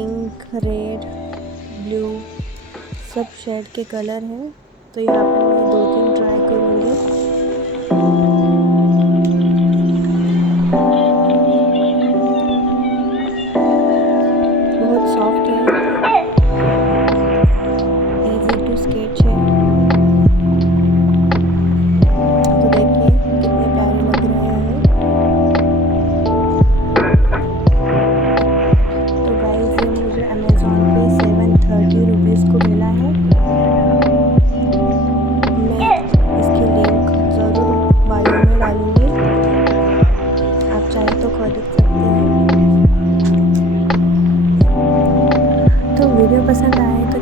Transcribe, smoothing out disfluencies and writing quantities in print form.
Pink, red, blue सब shade के colour हैं। तो यहाँ पर मैं 2-3 ट्राई करूँगी। बहुत सॉफ्ट है, इजी टू स्केच है। तो देखिए कितने प्यारे लग रहे हैं। तो गाइस ये मुझे अमेज़ॉन पे 730 रुपीज़ को मिला है। मैं इसकी लिंक ज़रूर बायो में डालूँगी, आप चाहे तो खरीद सकते हैं। तो वीडियो पसंद आए तो